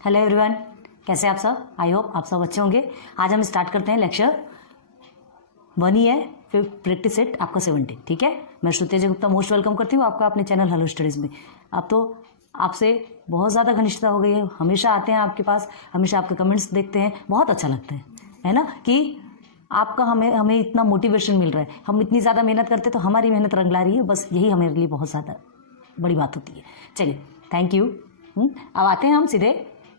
Hello everyone, कैसे आप सब? आई होप आप सब अच्छे होंगे। आज हम स्टार्ट करते हैं लेक्चर 1 ही है, फिर प्रैक्टिस सेट आपका 17। ठीक है, मैं श्रुति गुप्ता मोस्ट वेलकम करती हूँ आपका अपने चैनल हेलो स्टडीज़ में। अब तो आपसे बहुत ज़्यादा घनिष्ठता हो गई है, हमेशा आते हैं आपके पास, हमेशा आपके कमेंट्स देखते हैं, बहुत अच्छा लगता है ना, कि आपका हमें इतना मोटिवेशन मिल रहा है। हम इतनी ज़्यादा मेहनत करते तो हमारी मेहनत रंग ला रही है, बस यही हमारे लिए बहुत ज़्यादा बड़ी बात होती है। चलिए, थैंक यू। अब आते हैं हम सीधे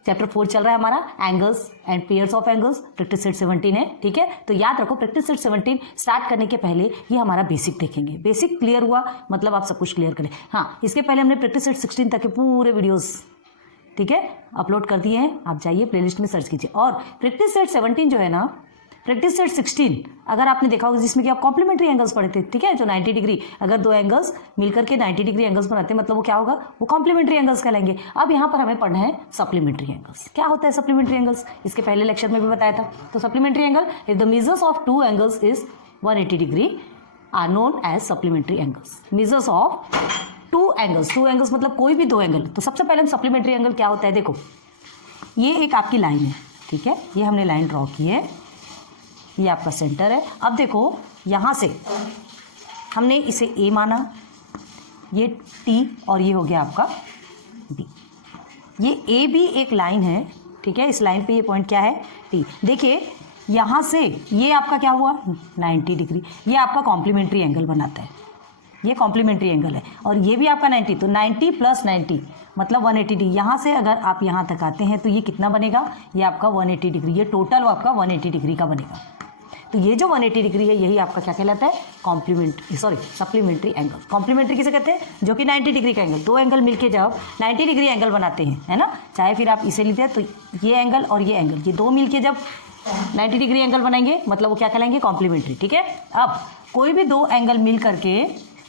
चैप्टर 4 चल रहा है हमारा, angles and pairs of angles, practice set 17 है। ठीक है, तो याद रखो प्रैक्टिस सेट 17 स्टार्ट करने के पहले ये हमारा बेसिक देखेंगे। बेसिक क्लियर हुआ मतलब आप सब कुछ क्लियर करें। हाँ, इसके पहले हमने प्रैक्टिस सेट 16 तक के पूरे वीडियोस ठीक है अपलोड कर दिए हैं, आप जाइए प्लेलिस्ट में सर्च कीजिए। और प्रैक्टिस सेट 17 जो है ना, प्रैक्टिस सेट 16 अगर आपने देखा होगा जिसमें कि आप कॉम्प्लीमेंट्री एंगल्स पढ़े थे, ठीक है, जो 90 डिग्री, अगर दो एंगल्स मिलकर के 90 डिग्री एंगल्स बनाते हैं मतलब वो क्या होगा, वो कॉम्प्लीमेंट्री एंगल्स कहलाएंगे। अब यहाँ पर हमें पढ़ना है सप्लीमेंट्री एंगल्स। क्या होता है सप्लीमेंट्री एंगल्स, इसके पहले लेक्चर में भी बताया था। तो supplementary angle if the measures of two angles is 180 degree are known as supplementary angles. Measures of two angles मतलब कोई भी दो एंगल। तो सबसे पहले हम सप्लीमेंट्री एंगल क्या होता है, देखो ये एक आपकी लाइन है, ठीक है, ये हमने लाइन ड्रॉ की है, ये आपका सेंटर है। अब देखो यहाँ से हमने इसे ए माना, ये टी और ये हो गया आपका बी। ये ए भी एक लाइन है, ठीक है, इस लाइन पे ये पॉइंट क्या है, टी। देखिए यहाँ से ये आपका क्या हुआ 90 डिग्री, ये आपका कॉम्प्लीमेंट्री एंगल बनाता है, ये कॉम्प्लीमेंट्री एंगल है। और ये भी आपका 90, तो 90 प्लस 90 मतलब 180 डिग्री। यहाँ से अगर आप यहाँ तक आते हैं तो ये कितना बनेगा, ये आपका 180 डिग्री, ये टोटल आपका 180 डिग्री का बनेगा। तो ये जो 180 डिग्री है यही आपका क्या कहलाता है, सप्लीमेंट्री एंगल। कॉम्प्लीमेंट्री किसे कहते हैं, जो कि 90 डिग्री का एंगल, दो एंगल मिलके जब 90 डिग्री एंगल बनाते हैं, है ना, चाहे फिर आप इसे लेते हैं तो ये एंगल और ये एंगल, ये दो मिलके जब 90 डिग्री एंगल बनाएंगे मतलब वो क्या कहलाएंगे, कॉम्प्लीमेंट्री। ठीक है, अब कोई भी दो एंगल मिल करके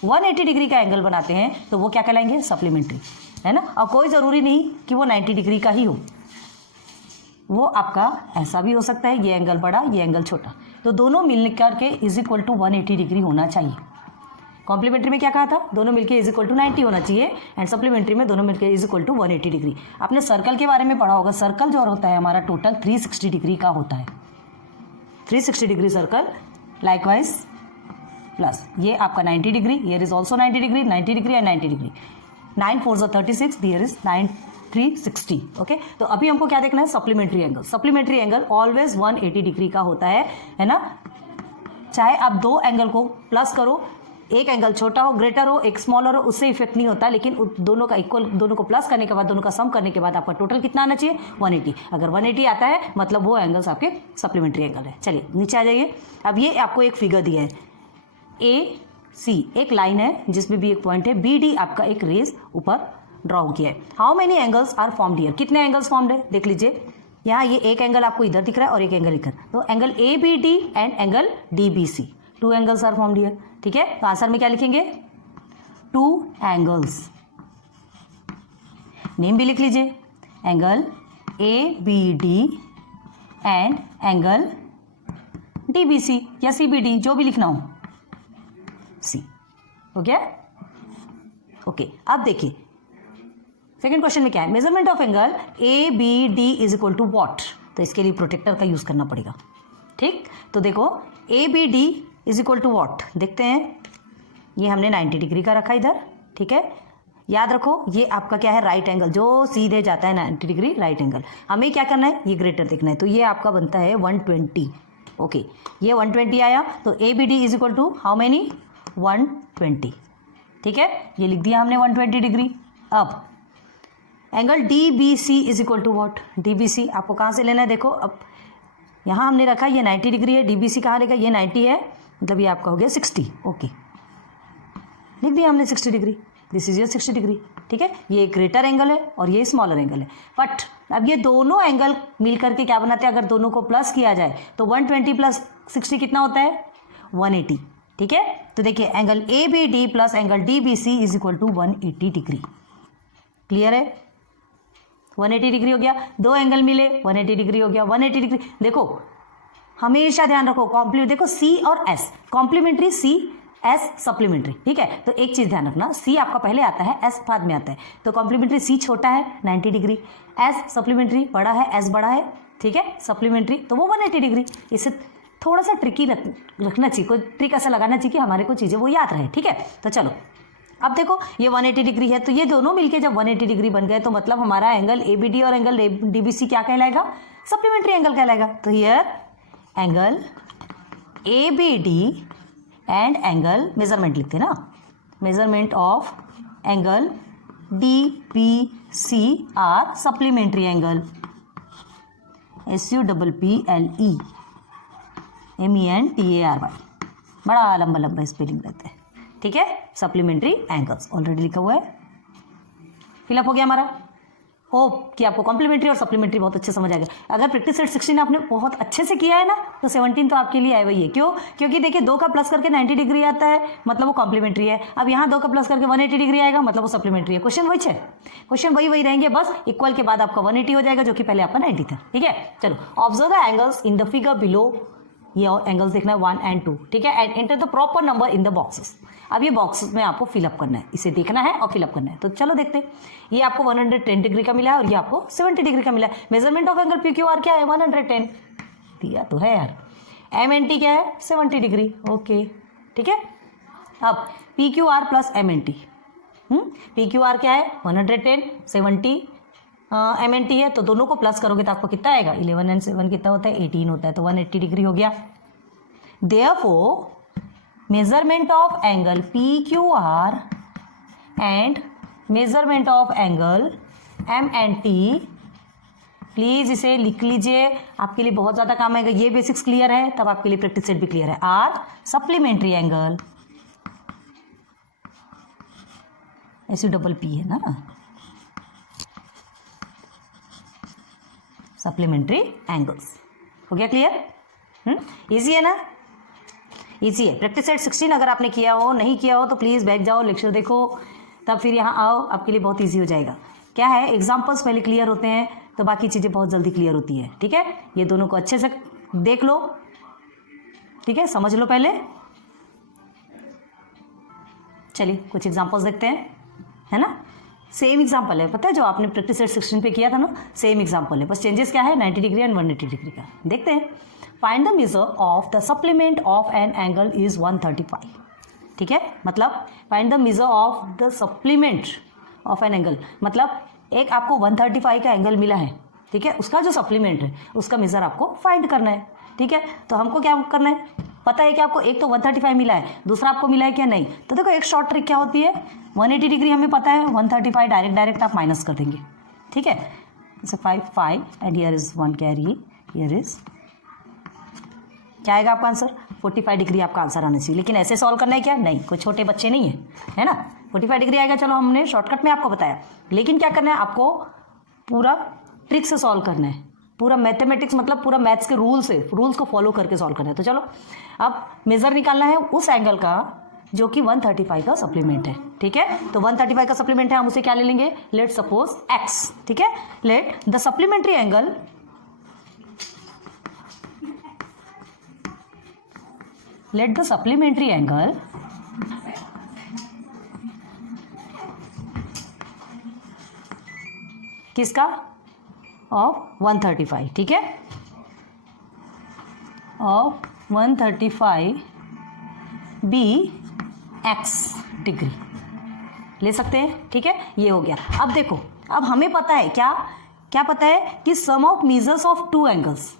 180 डिग्री का एंगल बनाते हैं तो वो क्या कहलाएंगे, सप्लीमेंट्री, है ना। और कोई ज़रूरी नहीं कि वो 90 डिग्री का ही हो, वो आपका ऐसा भी हो सकता है, ये एंगल बड़ा ये एंगल छोटा, तो दोनों मिलकर के इज इक्वल टू 180 डिग्री होना चाहिए। कॉम्प्लीमेंट्री में क्या कहा था, दोनों मिलकर इज इक्वल टू 90 होना चाहिए, एंड सप्लीमेंट्री में दोनों मिलकर इज इक्वल टू 180 डिग्री। आपने सर्कल के बारे में पढ़ा होगा, सर्कल जो होता है हमारा टोटल 360 डिग्री का होता है, 360 डिग्री सर्कल। लाइकवाइज प्लस ये आपका 90 degree, here is also 90 degree, 90 degree and 90 degree, 9 4 36, here is 9 360। Okay, तो अभी हमको क्या देखना है, supplementary angle. Supplementary angle always 180 degree का होता है ना। चाहे आप दो एंगल को प्लस करो, एक एंगल छोटा हो, ग्रेटर हो, एक स्मॉलर हो, उससे इफेक्ट नहीं होता, लेकिन दोनों का इक्वल, दोनों को प्लस करने के बाद, दोनों का सम करने के बाद आपका टोटल कितना आना चाहिए, 180। अगर 180 आता है मतलब वो एंगल्स आपके सप्लीमेंट्री एंगल है। चलिए नीचे आ जाइए। अब ये आपको एक फिगर दिया है, ए सी एक लाइन है जिसमें भी एक पॉइंट है, बी डी आपका एक रेस ऊपर ड्रॉ किया है। How many angles are formed here, कितने एंगल्स फॉर्म्ड है देख लीजिए। यहाँ ये एक एंगल आपको इधर दिख रहा है और एक एंगल इधर, तो angle A B D and angle D B C, 2 angles are formed here. ठीक है, तो आंसर में क्या लिखेंगे, 2 एंगल्स। नेम भी लिख लीजिए, angle A B D and angle D B C या सी बी डी, जो भी लिखना हो, सी हो गया। ओके, अब देखिए सेकेंड क्वेश्चन में क्या है, measurement of angle A B D is equal to what. तो इसके लिए प्रोटेक्टर का यूज करना पड़ेगा। ठीक, तो देखो A B D is equal to what, देखते हैं। ये हमने 90 डिग्री का रखा इधर, ठीक है। याद रखो ये आपका क्या है, राइट एंगल, जो सीधे जाता है 90 डिग्री राइट एंगल। हमें क्या करना है, ये ग्रेटर देखना है, तो ये आपका बनता है 120। ओके, ये 120 आया, तो A B D is equal to how many, 120। ठीक है, ये लिख दिया हमने 120 डिग्री। अब angle D B C is equal to what, D B C आपको कहाँ से लेना है, देखो अब यहाँ हमने रखा ये 90 डिग्री है, डी बी सी कहाँ लेगा, ये 90 है, मतलब ये आपका हो गया 60। ओके, लिख दिया हमने 60 degree, this is your 60 degree. ठीक है, ये ग्रेटर एंगल है और ये स्मॉलर एंगल है, बट अब ये दोनों एंगल मिल करके क्या बनाते हैं, अगर दोनों को प्लस किया जाए तो 120 प्लस 60 कितना होता है, 180। ठीक है, तो देखिए angle A B D plus angle D B C is equal to 180 degree. Clear है, 180 डिग्री हो गया, दो एंगल मिले 180 डिग्री हो गया, 180 डिग्री। देखो हमेशा ध्यान रखो, देखो सी और S, complementary C S supplementary, ठीक है। तो एक चीज ध्यान रखना, सी आपका पहले आता है, एस बाद में आता है। तो कॉम्प्लीमेंट्री सी छोटा है 90 डिग्री, एस सप्लीमेंट्री बड़ा है, एस बड़ा है, ठीक है। सप्लीमेंट्री तो वो 180 डिग्री। इसे थोड़ा सा ट्रिकी रखना चाहिए, कोई ट्रिक ऐसा लगाना चाहिए कि हमारे को चीज़ें वो याद रहे, ठीक है। तो चलो अब देखो ये 180 डिग्री है, तो ये दोनों मिलके जब 180 डिग्री बन गए तो मतलब हमारा एंगल ABD और एंगल DBC क्या कहलाएगा? सप्लीमेंट्री एंगल कहलाएगा। तो here angle ABD and angle measurement लिखते हैं ना, measurement of angle DBC are supplementary angle, SUPPLE MENTARY, बड़ा लंबा लंबा स्पेलिंग रहता है, ठीक है। सप्लीमेंट्री एंगल्स ऑलरेडी लिखा हुआ है, फिलअप हो गया हमारा। होप कि आपको कॉम्प्लीमेंट्री और सप्लीमेंट्री बहुत अच्छे समझ आ गया। अगर प्रैक्टिस सेट 16 आपने बहुत अच्छे से किया है ना, तो 17 तो आपके लिए आया वही है। क्यों? क्योंकि देखिए 2 का प्लस करके 90 डिग्री आता है, मतलब वो कॉम्प्लीमेंट्री है। अब यहाँ 2 का प्लस करके 180 डिग्री आएगा, मतलब वो सप्लीमेंट्री है। क्वेश्चन वही है, क्वेश्चन वही रहेंगे, बस इक्वल के बाद आपका 180 हो जाएगा, जो कि पहले आपका 90 था, ठीक है। चलो observe the angles in the figure below, ये एंगल्स देखना है 1 and 2, ठीक है। And enter the proper number in the boxes. अब ये बॉक्सेस में आपको फिलअप करना है, इसे देखना है और फिलअप करना है। तो चलो देखते हैं। ये आपको 110 डिग्री का मिला है और ये आपको 70 डिग्री का मिला है। मेजरमेंट ऑफ एंगल PQR क्या है? 110 दिया तो है यार। MNT क्या है? 70 डिग्री, ओके, ठीक है। अब PQR प्लस MNT, PQR क्या है? 110, 70 MNT है, तो दोनों को प्लस करोगे तो आपको कितना आएगा? 11 and 7 कितना होता है? 18 होता है, तो 180 डिग्री हो गया। Therefore measurement of angle PQR and measurement of angle MNT, please इसे लिख लीजिए, आपके लिए बहुत ज्यादा काम आएगा। ये बेसिक्स क्लियर है तब आपके लिए प्रैक्टिस सेट भी क्लियर है। आर सप्लीमेंट्री एंगल, SUPP है ना, सप्लीमेंट्री एंगल्स। हो गया क्लियर? इजी है ना? इजी है। प्रैक्टिस सेट 16 अगर आपने किया हो, नहीं किया हो तो प्लीज़ बैठ जाओ, लेक्चर देखो, तब फिर यहाँ आओ, आपके लिए बहुत इजी हो जाएगा। क्या है, एग्जाम्पल्स पहले क्लियर होते हैं तो बाकी चीज़ें बहुत जल्दी क्लियर होती है, ठीक है। ये दोनों को अच्छे से देख लो, ठीक है, समझ लो पहले। चलिए कुछ एग्जाम्पल्स देखते हैं, है ना। सेम एग्जाम्पल है, पता है, जो आपने प्रैक्टिस सेट 16 पे किया था ना, सेम एग्जाम्पल है, बस चेंजेस क्या है? 90 डिग्री एंड 180 डिग्री का। देखते हैं। Find the measure of the supplement of an angle is 135, ठीक है। मतलब find the measure of the supplement of an angle, मतलब एक आपको 135 का एंगल मिला है, ठीक है, उसका जो सप्लीमेंट है उसका मेजर आपको फाइंड करना है, ठीक है। तो हमको क्या करना है, पता है कि आपको एक तो 135 मिला है, दूसरा आपको मिला है क्या? नहीं। तो देखो एक शॉर्ट ट्रिक क्या होती है, 180 डिग्री हमें पता है, 135 डायरेक्ट आप माइनस कर देंगे, ठीक है। जैसे 5 and here is 1 carry, here is क्या आएगा आपका आंसर? 45 डिग्री आपका आंसर आना चाहिए। लेकिन ऐसे सॉल्व करना है क्या? नहीं, कोई छोटे बच्चे नहीं है ना। 45 डिग्री आएगा, चलो हमने शॉर्टकट में आपको बताया, लेकिन क्या करना है, आपको पूरा ट्रिक से सॉल्व करना है, पूरा मैथमेटिक्स मतलब पूरा मैथ्स के रूल्स को फॉलो करके सॉल्व करना है। तो चलो अब मेजर निकालना है उस एंगल का जो कि 135 का सप्लीमेंट है, ठीक है। तो 135 का सप्लीमेंट है, हम उसे क्या ले लेंगे? लेट सपोज x, ठीक है। लेट द सप्लीमेंट्री एंगल किसका? ऑफ 135, ठीक है, ऑफ 135 बी x डिग्री ले सकते हैं, ठीक है। ये हो गया। अब देखो, अब हमें पता है क्या पता है कि sum of measures of two angles,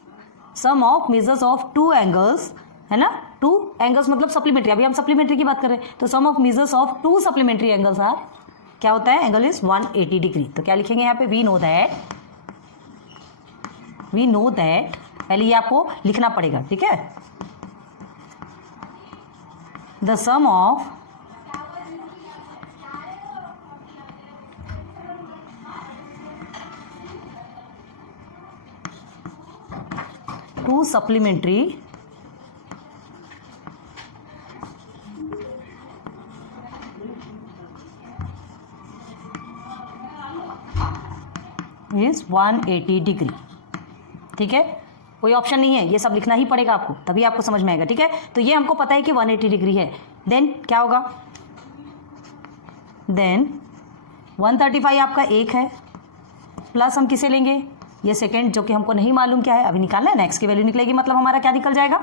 है ना। 2 एंगल्स मतलब सप्लीमेंट्री, अभी हम सप्लीमेंट्री की बात कर रहे हैं, तो sum of measures of 2 supplementary angles are, क्या होता है? Angle is 180 degree. तो क्या लिखेंगे यहाँ पे? वी नो दैट, पहले ये आपको लिखना पड़ेगा, ठीक है। The sum of two supplementary is 180 degree, ठीक है। कोई ऑप्शन नहीं है, ये सब लिखना ही पड़ेगा आपको, तभी आपको समझ में आएगा, ठीक है। तो ये हमको पता है कि 180 डिग्री है, देन क्या होगा, देन 135 आपका एक है, प्लस हम किसे लेंगे, ये सेकेंड जो कि हमको नहीं मालूम क्या है, अभी निकालना है ना, एक्स की वैल्यू निकलेगी, मतलब हमारा क्या निकल जाएगा,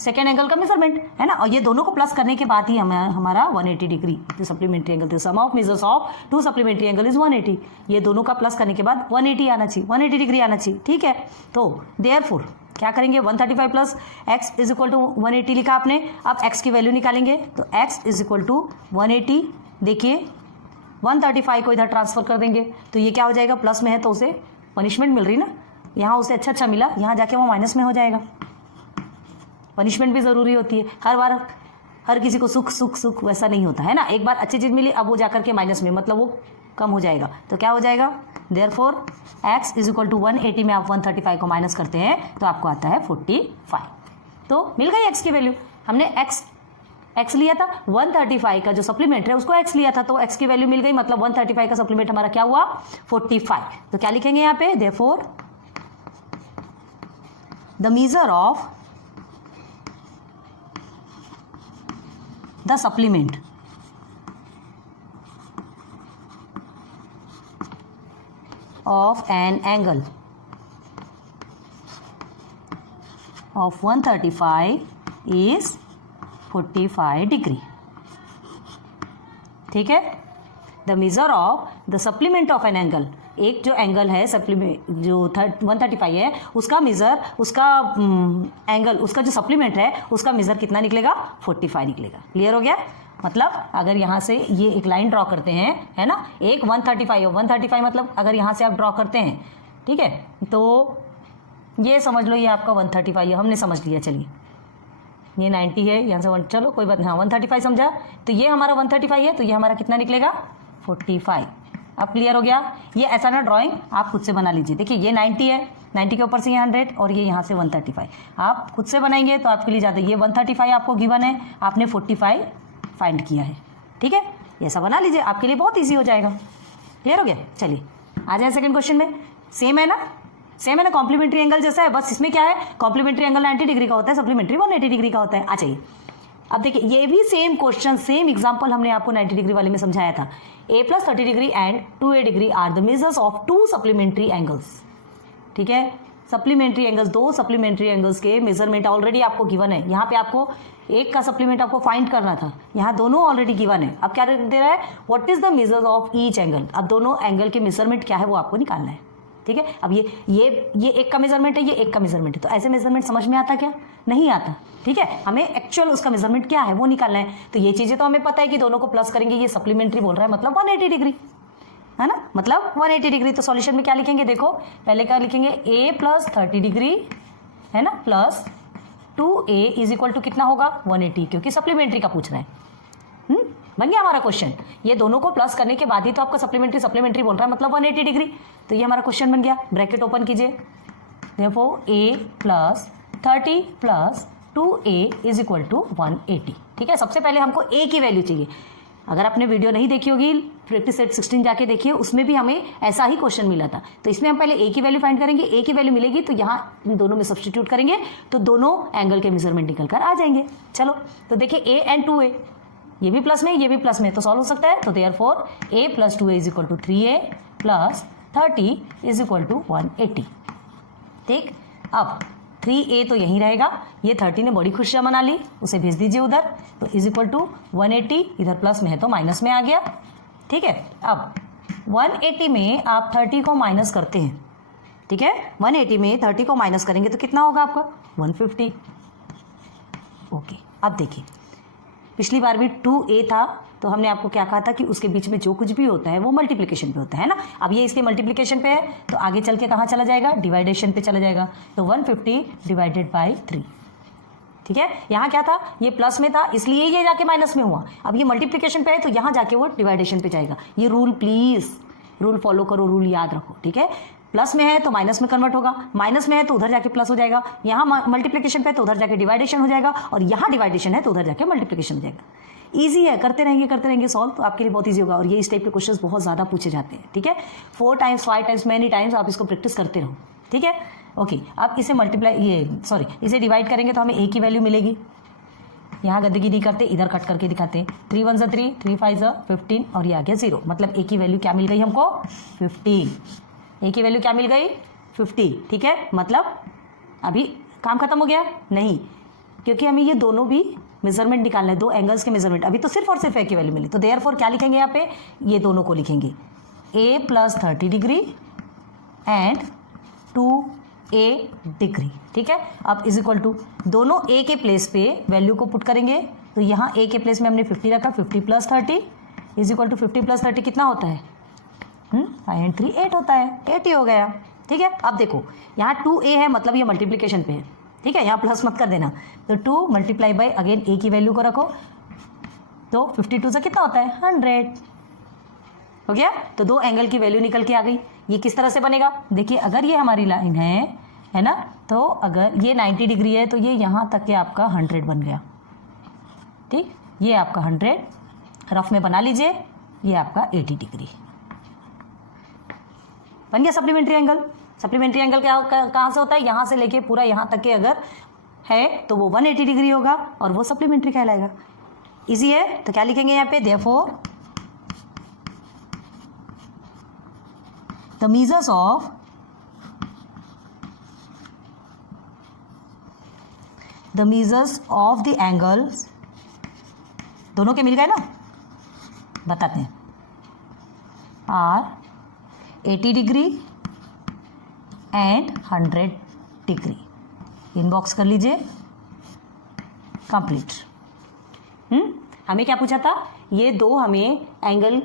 सेकेंड एंगल का मेजरमेंट है ना। और ये दोनों को प्लस करने के बाद ही हमारा 180 degree the supplementary angle, the sum of measures of two supplementary angle is 180। ये दोनों का प्लस करने के बाद 180 आना चाहिए, 180 डिग्री आना चाहिए, ठीक है। तो देयरफॉर क्या करेंगे, 135 plus x is equal to 180 लिखा आपने। अब एक्स की वैल्यू निकालेंगे, तो एक्स इज इक्वल टू 180, देखिए 135 को इधर ट्रांसफर कर देंगे, तो ये क्या हो जाएगा, प्लस में है तो उसे पनिशमेंट मिल रही ना, यहाँ उसे अच्छा मिला, यहाँ जाके वो माइनस में हो जाएगा। पनिशमेंट भी ज़रूरी होती है, हर बार हर किसी को सुख सुख सुख वैसा नहीं होता है ना। एक बार अच्छी चीज़ मिली, अब वो जाकर के माइनस में, मतलब वो कम हो जाएगा, तो क्या हो जाएगा, therefore x is equal to 180 में आप 135 को माइनस करते हैं तो आपको आता है 45। तो मिल गई x की वैल्यू, हमने x लिया था, 135 का जो सप्लीमेंट है उसको x लिया था, तो x की वैल्यू मिल गई, मतलब 135 का सप्लीमेंट हमारा क्या हुआ, 45। तो क्या लिखेंगे यहाँ पे, therefore the measure of the supplement of an angle of 135 is 45 degree, ठीक है। The measure of the supplement of an angle, एक जो एंगल है सप्लीमेंट जो 135 है उसका मेजर, उसका एंगल, उसका जो सप्लीमेंट है उसका मेजर कितना निकलेगा, 45 निकलेगा। क्लियर हो गया, मतलब अगर यहाँ से ये एक लाइन ड्रॉ करते हैं, है ना, एक 135 है, 135 मतलब अगर यहाँ से आप ड्रॉ करते हैं, ठीक है, तो ये समझ लो ये आपका 135 है, हमने समझ लिया, चलिए ये 90 है, यहाँ से चलो कोई बात नहीं, हाँ 135 समझा, तो ये हमारा 135 है, तो ये हमारा कितना निकलेगा, 45। अब क्लियर हो गया। ये ऐसा ना ड्राइंग आप खुद से बना लीजिए, देखिए ये 90 है, 90 के ऊपर से ये 100 और ये यहाँ से 135, आप खुद से बनाएंगे तो आपके लिए ज़्यादा, ये 135 आपको गिवन है, आपने 45 फाइंड किया है, ठीक है, ऐसा बना लीजिए, आपके लिए बहुत ईजी हो जाएगा। क्लियर हो गया, चलिए आ जाए सेकंड क्वेश्चन में। सेम है ना, सेम है ना, कॉम्प्लीमेंट्री एंगल जैसा है, बस इसमें क्या है, कॉम्प्लीमेंट्री एंगल 90 डिग्री का होता है, सप्लीमेंट्री 180 डिग्री का होता है। आ जाइए, अब देखिए ये भी सेम क्वेश्चन, सेम एग्जांपल हमने आपको 90 डिग्री वाले में समझाया था। a plus 30 degree and 2a degree are the measures of two supplementary angles, ठीक है। सप्लीमेंट्री एंगल्स, दो सप्लीमेंट्री एंगल्स के मेजरमेंट ऑलरेडी आपको गिवन है, यहाँ पे आपको एक का सप्लीमेंट आपको फाइंड करना था, यहाँ दोनों ऑलरेडी गिवन है। अब क्या दे रहा है, what is the measures of each angle, अब दोनों एंगल के मेजरमेंट क्या है वो आपको निकालना है, ठीक है। अब ये एक का मेजरमेंट है, ये एक का मेजरमेंट है, तो ऐसे मेजरमेंट समझ में आता क्या, नहीं आता, ठीक है। हमें एक्चुअल उसका मेजरमेंट क्या है वो निकालना है। तो ये चीजें तो हमें पता है कि दोनों को प्लस करेंगे, ये सप्लीमेंट्री बोल रहा है मतलब 180 डिग्री, है ना, मतलब 180 डिग्री। तो सॉल्यूशन में क्या लिखेंगे, देखो पहले क्या लिखेंगे, a प्लस 30 डिग्री, है ना, plus 2a is equal to कितना होगा, 180, क्योंकि सप्लीमेंट्री का पूछ रहा है। बन गया हमारा क्वेश्चन। ये दोनों को प्लस करने के बाद ही तो आपका सप्लीमेंट्री बोल रहा है, मतलब 180 डिग्री। तो ये हमारा क्वेश्चन बन गया, ब्रैकेट ओपन कीजिए, देखो a plus 30 plus 2a is equal to 180, ठीक है। सबसे पहले हमको a की वैल्यू चाहिए। अगर आपने वीडियो नहीं देखी होगी, प्रैक्टिस सेट 16 जाके देखिए, उसमें भी हमें ऐसा ही क्वेश्चन मिला था। तो इसमें हम पहले a की वैल्यू फाइंड करेंगे, a की वैल्यू मिलेगी तो यहाँ इन दोनों में सब्सटीट्यूट करेंगे तो दोनों एंगल के मेजरमेंट निकल कर आ जाएंगे। चलो तो देखिए a एंड 2a, ये भी प्लस में ये भी प्लस में, तो सॉल्व हो सकता है। तो therefore a plus 2a is equal to 3a plus 30 is equal to 180, ठीक। अब 3a तो यहीं रहेगा, ये 30 ने बड़ी खुशियां मना ली, उसे भेज दीजिए उधर, तो इज इक्वल टू 180, इधर प्लस में है तो माइनस में आ गया, ठीक है। अब 180 में आप 30 को माइनस करते हैं, ठीक है, 180 में 30 को माइनस करेंगे तो कितना होगा आपका, 150। ओके, अब देखिए पिछली बार भी 2a था, तो हमने आपको क्या कहा था कि उसके बीच में जो कुछ भी होता है वो मल्टीप्लिकेशन पे होता है ना। अब ये इसके मल्टीप्लिकेशन पे है तो आगे चल के कहाँ चला जाएगा, डिवाइडेशन पे चला जाएगा। तो 150 डिवाइडेड बाई 3, ठीक है। यहाँ क्या था, ये प्लस में था इसलिए ये जाके माइनस में हुआ। अब ये मल्टीप्लिकेशन पे है तो यहाँ जाके वो डिवाइडेशन पे जाएगा। ये रूल प्लीज रूल फॉलो करो, रूल याद रखो, ठीक है। प्लस में है तो माइनस में कन्वर्ट होगा, माइनस में है तो उधर जाके प्लस हो जाएगा, यहाँ मल्टीप्लिकेशन पे है तो उधर जाके डिवाइडेशन हो जाएगा, और यहाँ डिवाइडेशन है तो उधर जाके मल्टीप्लिकेशन हो जाएगा। ईजी है, करते रहेंगे सॉल्व, तो आपके लिए बहुत ईजी होगा। और ये इस टाइप के क्वेश्चंस बहुत ज़्यादा पूछे जाते हैं, ठीक है। 4 टाइम्स 5 टाइम्स मैनी टाइम्स आप इसको प्रैक्टिस करते रहो, ठीक है। ओके, अब इसे इसे डिवाइड करेंगे तो हमें a की वैल्यू मिलेगी, यहाँ गंदगी नहीं करते, इधर कट करके दिखाते हैं। 3 1 3, 3 5 15 और ये आ गया 0। मतलब ए की वैल्यू क्या मिल गई हमको? 15। ए की वैल्यू क्या मिल गई? 50। ठीक है, मतलब अभी काम खत्म हो गया? नहीं, क्योंकि हमें ये दोनों भी मेजरमेंट निकालना है, दो एंगल्स के मेजरमेंट। अभी तो सिर्फ और सिर्फ ए की वैल्यू मिली, तो देयरफॉर क्या लिखेंगे यहाँ पे? ये दोनों को लिखेंगे a + 30 degree and 2a degree. ठीक है, अब इज इक्वल टू दोनों a के प्लेस पे वैल्यू को पुट करेंगे। तो यहाँ a के प्लेस में हमने 50 रखा, 50 + 30 इज इक्वल टू 50 + 30 कितना होता है? 5 and 3 8 होता है, 8 ही हो गया। ठीक है, अब देखो यहाँ 2a है, मतलब ये मल्टीप्लीकेशन पे है। ठीक है, यहाँ प्लस मत कर देना, तो 2 × अगेन a की वैल्यू को रखो, तो 52 से कितना होता है? 100 हो गया। तो दो एंगल की वैल्यू निकल के आ गई। ये किस तरह से बनेगा? देखिए, अगर ये हमारी लाइन है ना, तो अगर ये 90 डिग्री है तो ये यहाँ तक के आपका 100 बन गया। ठीक, ये आपका 100 रफ में बना लीजिए, ये आपका 80 डिग्री बन गया सप्लीमेंट्री एंगल। सप्लीमेंट्री एंगल कहाँ से होता है? यहाँ से लेके पूरा यहाँ तक के अगर है तो वो 180 डिग्री होगा और वो सप्लीमेंट्री कहलाएगा। इजी है, तो क्या लिखेंगे यहाँ पे? Therefore the measures of the angles, दोनों के मिल गए ना, बताते हैं, are 80 degree and 100 degree. Inbox कर लीजिए, कंप्लीट। हमें क्या पूछा था? ये दो हमें एंगल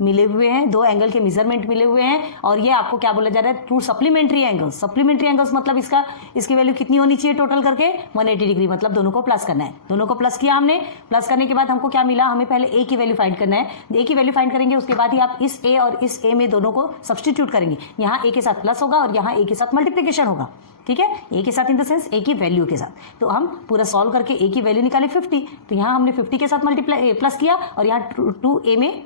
मिले हुए हैं, दो एंगल के मेजरमेंट मिले हुए हैं, और ये आपको क्या बोला जा रहा है? To supplementary angles. Supplementary angles मतलब इसकी वैल्यू कितनी होनी चाहिए टोटल करके? 180 डिग्री। मतलब दोनों को प्लस करना है। दोनों को प्लस किया हमने, प्लस करने के बाद हमको क्या मिला? हमें पहले ए की वैल्यू फाइंड करना है। ए की वैल्यू फाइंड करेंगे, उसके बाद ही आप इस ए और इस ए में दोनों को सब्सटीट्यूट करेंगे। यहाँ ए के साथ प्लस होगा और यहाँ ए के साथ मल्टीप्लीकेशन होगा। ठीक है, ए के साथ इन द सेंस ए की वैल्यू के साथ। तो हम पूरा सॉल्व करके ए की वैल्यू निकाले 50, तो यहाँ हमने 50 के साथ मल्टीप्लाई प्लस किया और यहाँ 2a में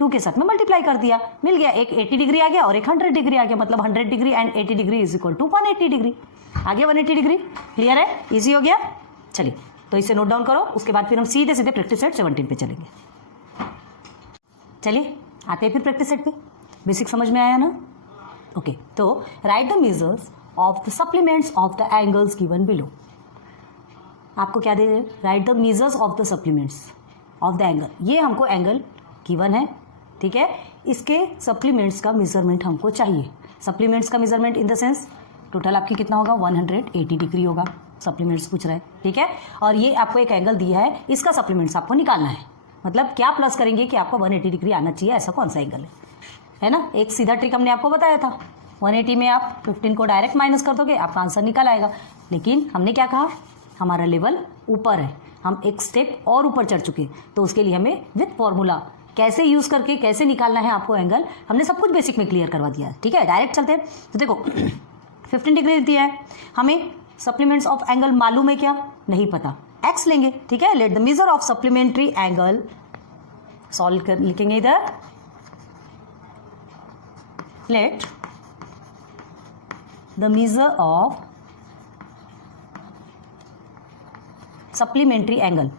2 के साथ में मल्टीप्लाई कर दिया, मिल गया। एक 80 डिग्री आ गया और एक 100 डिग्री आ गया, मतलब 100 degree and 80 degree is equal to 180 degree आ गया। 180 डिग्री क्लियर है, इजी हो गया। चलिए, तो इसे नोट डाउन करो, उसके बाद फिर हम सीधे सीधे प्रैक्टिस सेट 17 पे चलेंगे। चलिए, आते हैं फिर प्रैक्टिस सेट पे। बेसिक समझ में आया ना? ओके, तो write the measures of the supplements of the angles given below. आपको क्या दे? Write the measures of the supplements of the angle. ये हमको एंगल गिवन है, ठीक है, इसके सप्लीमेंट्स का मेजरमेंट हमको चाहिए। सप्लीमेंट्स का measurement in the sense total आपकी कितना होगा? 180 डिग्री होगा। सप्लीमेंट्स पूछ रहे हैं, ठीक है, और ये आपको एक एंगल दिया है, इसका सप्लीमेंट्स आपको निकालना है। मतलब क्या प्लस करेंगे कि आपको 180 डिग्री आना चाहिए, ऐसा कौन सा एंगल है ना? एक सीधा ट्रिक हमने आपको बताया था, 180 में आप 15 को डायरेक्ट माइनस कर दोगे, आपका आंसर निकल आएगा। लेकिन हमने क्या कहा? हमारा लेवल ऊपर है, हम एक स्टेप और ऊपर चढ़ चुके, तो उसके लिए हमें विथ फॉर्मूला कैसे यूज करके कैसे निकालना है आपको एंगल, हमने सब कुछ बेसिक में क्लियर करवा दिया है। ठीक है, डायरेक्ट चलते हैं। तो देखो 15 डिग्री दिया है, हमें सप्लीमेंट्स ऑफ एंगल मालूम है क्या? नहीं पता, एक्स लेंगे। ठीक है, let the measure of supplementary angle, solve कर लिखेंगे इधर, let the measure of supplementary angle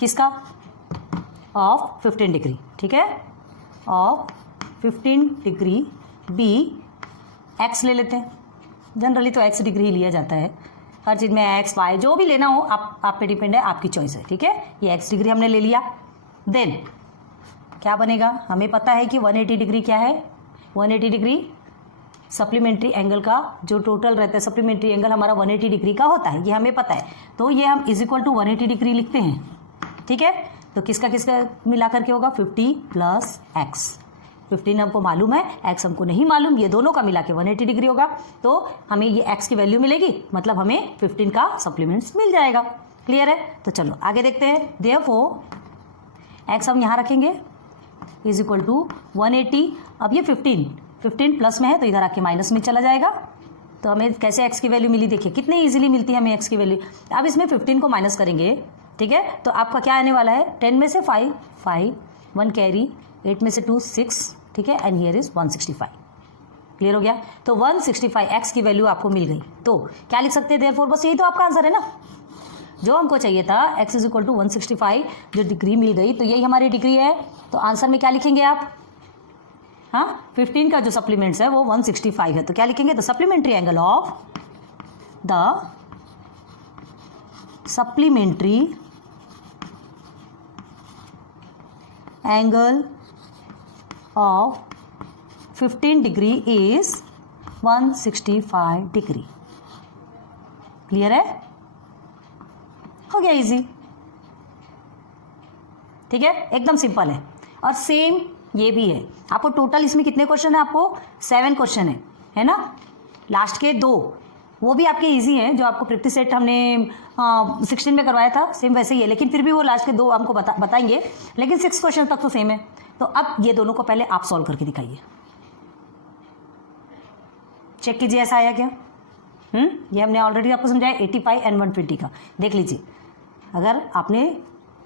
किसका? ऑफ 15 डिग्री। ठीक है, ऑफ 15 डिग्री बी एक्स ले लेते हैं। जनरली तो एक्स डिग्री ही लिया जाता है, हर चीज़ में एक्स वाई जो भी लेना हो आप पे डिपेंड है, आपकी चॉइस है। ठीक है, ये एक्स डिग्री हमने ले लिया। देन क्या बनेगा? हमें पता है कि 180 डिग्री क्या है? 180 डिग्री सप्लीमेंट्री एंगल का जो टोटल रहता है, सप्लीमेंट्री एंगल हमारा 180 डिग्री का होता है, ये हमें पता है। तो ये हम इज इक्वल टू 180 डिग्री लिखते हैं। ठीक है, तो किसका किसका मिला करके होगा? 50 प्लस एक्स। 15 हमको मालूम है, एक्स हमको नहीं मालूम, ये दोनों का मिला के 180 डिग्री होगा। तो हमें ये एक्स की वैल्यू मिलेगी, मतलब हमें 15 का सप्लीमेंट्स मिल जाएगा। क्लियर है? तो चलो आगे देखते हैं। देयरफॉर एक्स हम यहाँ रखेंगे इज इक्वल टू 180। अब ये 15 प्लस में है तो इधर आके माइनस में चला जाएगा। तो हमें कैसे एक्स की वैल्यू मिली? देखिए कितने इजीली मिलती है हमें एक्स की वैल्यू। अब इसमें 15 को माइनस करेंगे, ठीक है, तो आपका क्या आने वाला है? 10 में से 5 1 कैरी, 8 में से 2 6, ठीक है, एंड हियर इज 165। क्लियर हो गया। तो 165 x की वैल्यू आपको मिल गई, तो क्या लिख सकते हैं देयरफॉर, बस यही तो आपका आंसर है ना, जो हमको चाहिए था x इज इक्वल टू 165, जो डिग्री मिल गई तो यही हमारी डिग्री है। तो आंसर में क्या लिखेंगे आप, हाँ 15 का जो सप्लीमेंट्स है वो 165 है, तो क्या लिखेंगे, the supplementary angle of angle of 15 degree is 165 degree. Clear है, हो गया इजी, ठीक है, एकदम सिंपल है। और सेम ये भी है, आपको टोटल इसमें कितने क्वेश्चन है, आपको 7 क्वेश्चन है ना, लास्ट के 2 वो भी आपके इजी हैं, जो आपको प्रैक्टिस सेट हमने 16 में करवाया था सेम वैसे ही है, लेकिन फिर भी वो लास्ट के 2 हमको बताएंगे, लेकिन 6 क्वेश्चन तक तो सेम है। तो अब ये दोनों को पहले आप सॉल्व करके दिखाइए, चेक कीजिए ऐसा आया क्या। ये हमने ऑलरेडी आपको समझाया 85 एंड 120 का, देख लीजिए, अगर आपने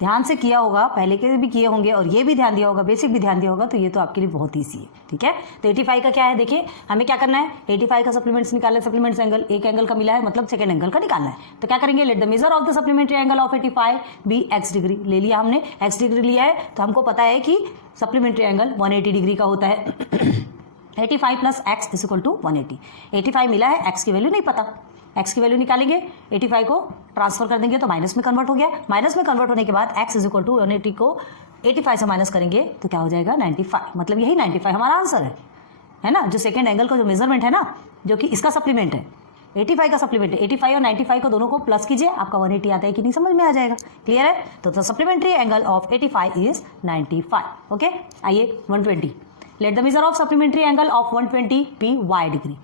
ध्यान से किया होगा, पहले के भी किए होंगे और ये भी ध्यान दिया होगा, बेसिक भी ध्यान दिया होगा, तो ये तो आपके लिए बहुत ईजी है, ठीक है। तो 85 का क्या है, देखिए हमें क्या करना है, 85 का सप्लीमेंट्स निकालना है, सप्लीमेंट्स एंगल एक एंगल का मिला है, मतलब सेकंड एंगल का निकालना है। तो क्या करेंगे, let the measure of the supplementary angle of 85 be x degree, ले लिया हमने, x डिग्री लिया है, तो हमको पता है कि सप्लीमेंट्री एंगल 180 डिग्री का होता है। 85 plus x is equal to 180, 85 मिला है, x की वैल्यू नहीं पता, x की वैल्यू निकालेंगे, 85 को ट्रांसफर कर देंगे तो माइनस में कन्वर्ट हो गया, माइनस में कन्वर्ट होने के बाद x इज इक्वल टू 180 को 85 से माइनस करेंगे तो क्या हो जाएगा 95, मतलब यही 95 हमारा आंसर है ना। जो सेकेंड एंगल का जो मेजरमेंट है ना, जो कि इसका सप्लीमेंट है, 85 का सप्लीमेंट है, 85 और 95 को दोनों को प्लस कीजिए, आपका 180 आता है कि नहीं समझ में आ जाएगा। क्लियर है, तो supplementary angle of 85 is 95। Okay, आइए 120, let the measure of supplementary angle of 120 be y degree.